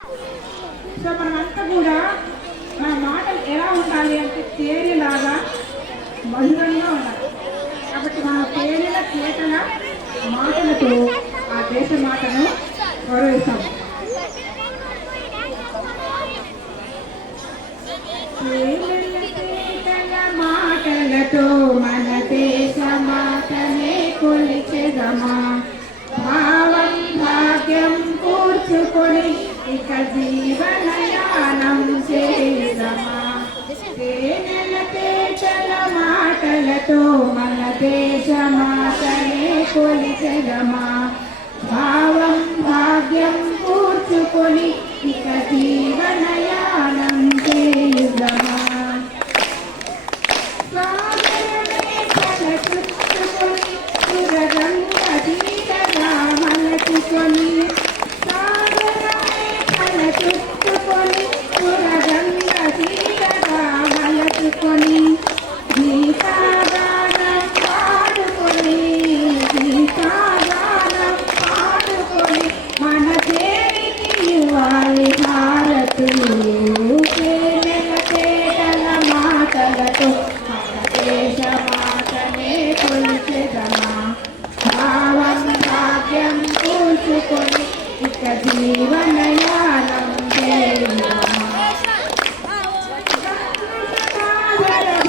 So మనమంతా కూడా మన మాటలు ఎలా ఉండాలి అంటే తేలిలాగా మధురంగా ఉండాలి. కాబట్టి మన తేలిల చేతల మాటలతో ఆ దేశ మాటను గౌరవిస్తాం. మాటలతో మన దేశ మాటనే కొలిచెదమా, భావం భాగ్యం కూర్చుకొని ఇక జీవనయానం చేయుదమా. తేనెల తేటల మాటలతో మన దేశ మాటనే కొలిచెదమా, భావం భాగ్యం కూర్చుకొని ఇక జీవనయానం చేయుదమా. మలచుకొని సాగరమేఖల చుట్టుకొని సురగంగ తీరగా మలచుకొని గీతాగానం పాడుకొని మన దేవికి ఇవ్వాలి హారతులు. తేనెల తేటల మాటలతో మన దేశ మాటనే కొలిచెదమా, భావం భాగ్యం కూర్చుకొని ఇక జీవనయానం చేయుదమా.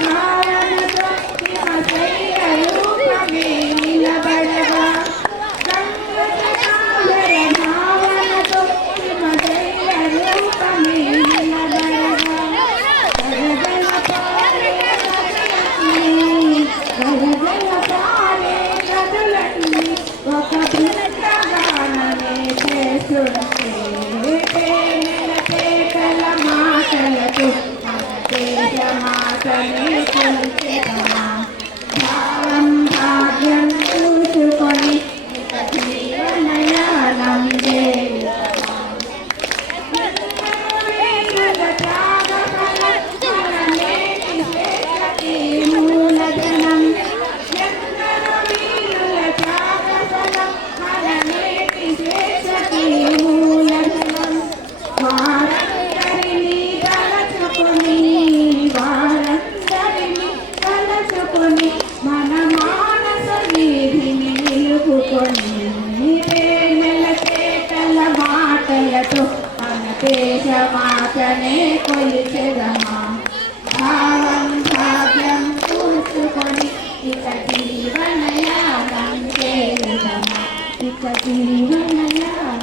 భావనతో హిమశైల రూపమే నిలబడగా, భావనతో హిమశైల రూపమే నిలబడగా, గలగల పారే గదులన్నీ ఒక బృందగానమే చేస్తుంటే. తేనెల తేటల మాటలతో మన దేశ మాటనే కొలిచెదమా, భావం భాగ్యం చూసుకొని ఇక జీవనయానం చేయుదమా. వేరుల త్యాగఫలం మన నేటి స్వేచ్ఛకి మూలధనం, ఎందరో వీరుల త్యాగఫలం మన నేటి స్వేచ్ఛకి మూలధనం. వారందరినీ తలచుకొని మన మానస వీధిని నిలుపుకొని, తేనెల తేటల మాటలతో మన దేశ మాటనే కొలిచెదమా, భావం భాగ్యం కూర్చుకొని ఇక జీవనయానం చేయుదమా, ఇక జీవనయానం